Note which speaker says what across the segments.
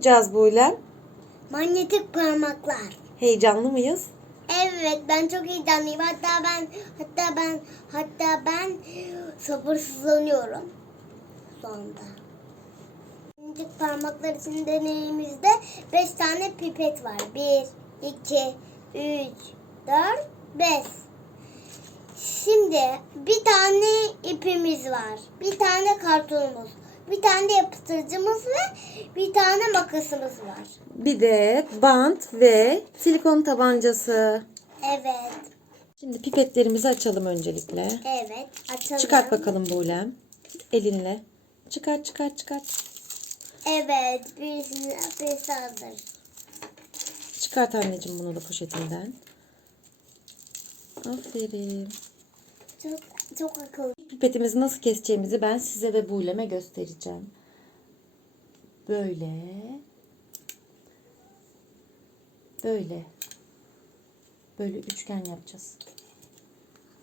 Speaker 1: yapacağız Buğlem?
Speaker 2: Manyetik parmaklar.
Speaker 1: Heyecanlı mıyız?
Speaker 2: Evet ben çok heyecanlıyım. Hatta ben hatta ben hatta ben sabırsızlanıyorum. Sonunda. Manyetik parmaklar için deneyimizde 5 tane pipet var. 1, 2, 3, 4, 5. Şimdi bir tane ipimiz var. Bir tane kartonumuz. Bir tane de yapıştırıcımız ve bir tane makasımız var.
Speaker 1: Bir de bant ve silikon tabancası.
Speaker 2: Evet.
Speaker 1: Şimdi pipetlerimizi açalım öncelikle.
Speaker 2: Evet. Açalım.
Speaker 1: Çıkart bakalım Buğlem. Elinle. Çıkart çıkart çıkart.
Speaker 2: Evet. Birisini birisi hazır.
Speaker 1: Çıkart anneciğim bunu da poşetinden. Aferin.
Speaker 2: Çok çok akıllı.
Speaker 1: Pipetimizi nasıl keseceğimizi ben size ve Buğlem'e göstereceğim. Böyle. Böyle. Böyle üçgen yapacağız.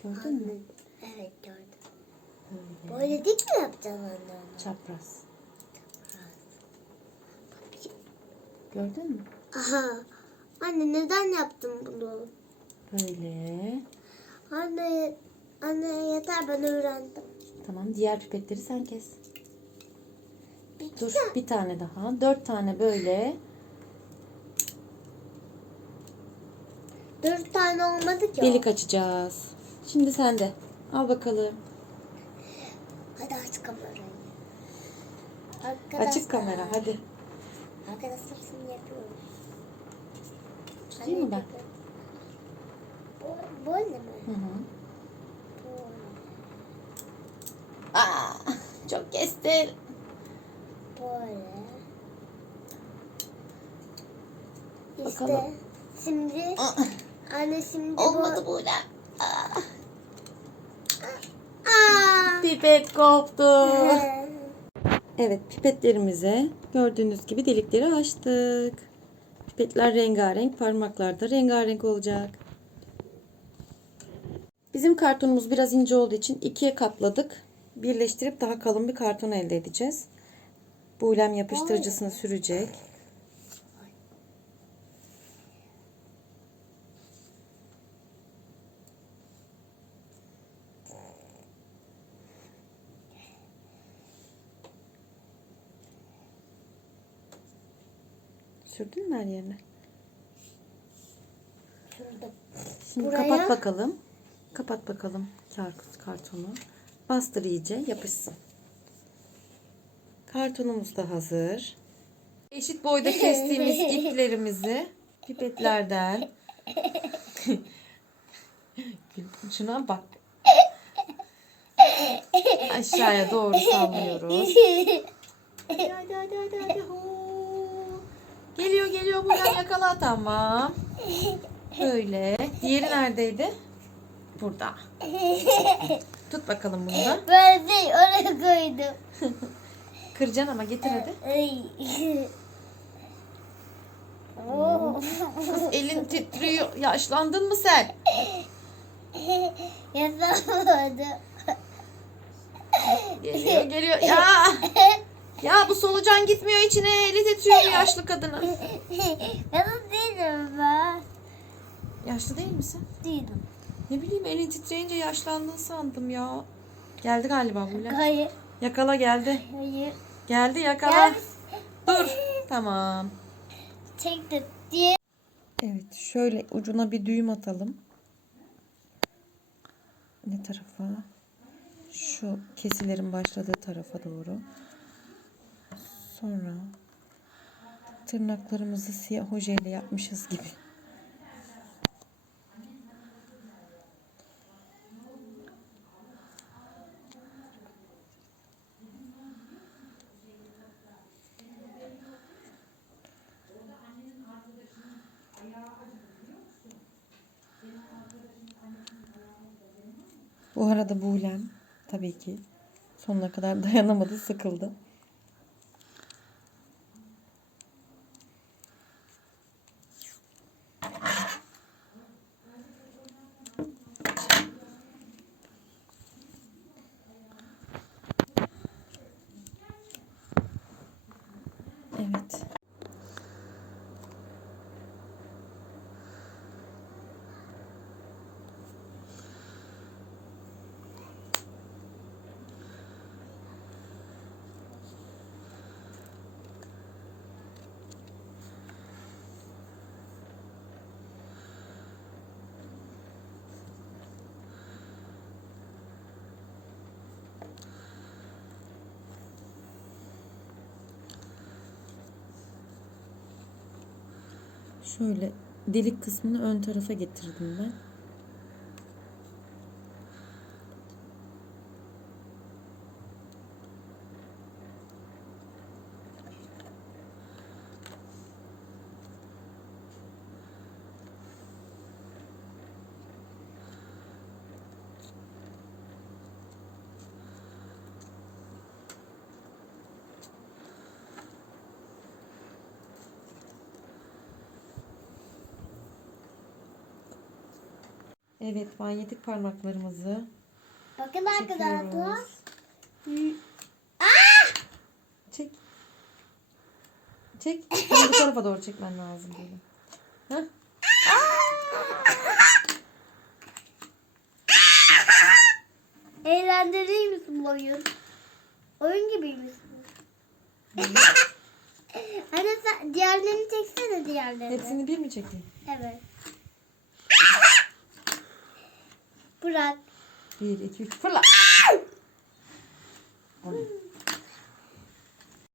Speaker 1: Gördün mü?
Speaker 2: Evet gördüm.
Speaker 1: Böyle.
Speaker 2: Böyle dik mi yapacağız anne?
Speaker 1: Çapraz. Gördün mü?
Speaker 2: Aha. Anne neden yaptın bunu?
Speaker 1: Böyle.
Speaker 2: Anne anne yeter ben öğrendim.
Speaker 1: Tamam diğer pipetleri sen kes.
Speaker 2: Bir
Speaker 1: Dur
Speaker 2: tane-
Speaker 1: bir tane daha. Dört tane böyle.
Speaker 2: Dört tane olmadı ki. o.
Speaker 1: Delik açacağız. Şimdi sen de. Al bakalım.
Speaker 2: Hadi aç kamerayı. Arkadaşlar,
Speaker 1: Açık kamera hadi.
Speaker 2: Arkadaşlar şimdi yapıyoruz.
Speaker 1: Tutayım mı ben?
Speaker 2: Bu- Böyle mi?
Speaker 1: Hı hı.
Speaker 2: Böyle.
Speaker 1: Aa, çok kestin.
Speaker 2: Böyle. İşte
Speaker 1: Bakalım.
Speaker 2: şimdi
Speaker 1: Aa,
Speaker 2: anne şimdi
Speaker 1: Olmadı
Speaker 2: bu.
Speaker 1: bu ne?
Speaker 2: Aa.
Speaker 1: Pipet koptu. Evet pipetlerimize gördüğünüz gibi delikleri açtık. Pipetler rengarenk, parmaklar da rengarenk olacak. Bizim kartonumuz biraz ince olduğu için ikiye katladık. Birleştirip daha kalın bir karton elde edeceğiz. Buğlem yapıştırıcısını sürecek. Sürdün mü her yerine?
Speaker 2: Sürdüm.
Speaker 1: Şimdi
Speaker 2: Buraya-
Speaker 1: kapat bakalım. Kapat bakalım kar- kartonu. Bastır iyice yapışsın. Şunumuz da hazır. Eşit boyda kestiğimiz iplerimizi pipetlerden şuna bak. Aşağıya doğru sallıyoruz. Hadi hadi hadi hadi. Geliyor geliyor buradan yakala tamam. Böyle. Diğeri neredeydi? Burada. Tut bakalım bunu da.
Speaker 2: Ben değil oraya koydum.
Speaker 1: Kıracaksın ama getir hadi. Kız elin titriyor. Yaşlandın mı sen?
Speaker 2: Yapamadım.
Speaker 1: Geliyor geliyor. Ya. Ya bu solucan gitmiyor içine. Eli titriyor yaşlı kadının.
Speaker 2: Nasıl değilim ben?
Speaker 1: Yaşlı değil misin?
Speaker 2: Değilim.
Speaker 1: Ne bileyim elin titreyince yaşlandın sandım ya. Geldi galiba böyle.
Speaker 2: Hayır.
Speaker 1: Yakala geldi.
Speaker 2: Hayır.
Speaker 1: Geldi yakala.
Speaker 2: Gel.
Speaker 1: Dur. Tamam.
Speaker 2: Çektim diye.
Speaker 1: Evet şöyle ucuna bir düğüm atalım. Ne tarafa? Şu kesilerin başladığı tarafa doğru. Sonra tırnaklarımızı siyah ojeyle yapmışız gibi. Bu arada Buğlem tabii ki sonuna kadar dayanamadı, sıkıldı. Evet. Şöyle delik kısmını ön tarafa getirdim ben. Evet banyetik parmaklarımızı
Speaker 2: Bakın arkadaşlar.
Speaker 1: çekiyoruz.
Speaker 2: Hı.
Speaker 1: Çek. Çek. Bunu bu tarafa doğru çekmen lazım böyle. Heh.
Speaker 2: Eğlenceli misin bu oyun? Oyun gibi misin? Anne sen diğerlerini çeksene diğerlerini.
Speaker 1: Hepsini bir mi çekeyim?
Speaker 2: Evet. Bırak.
Speaker 1: Bir, iki, üç. Fırla. Oldu.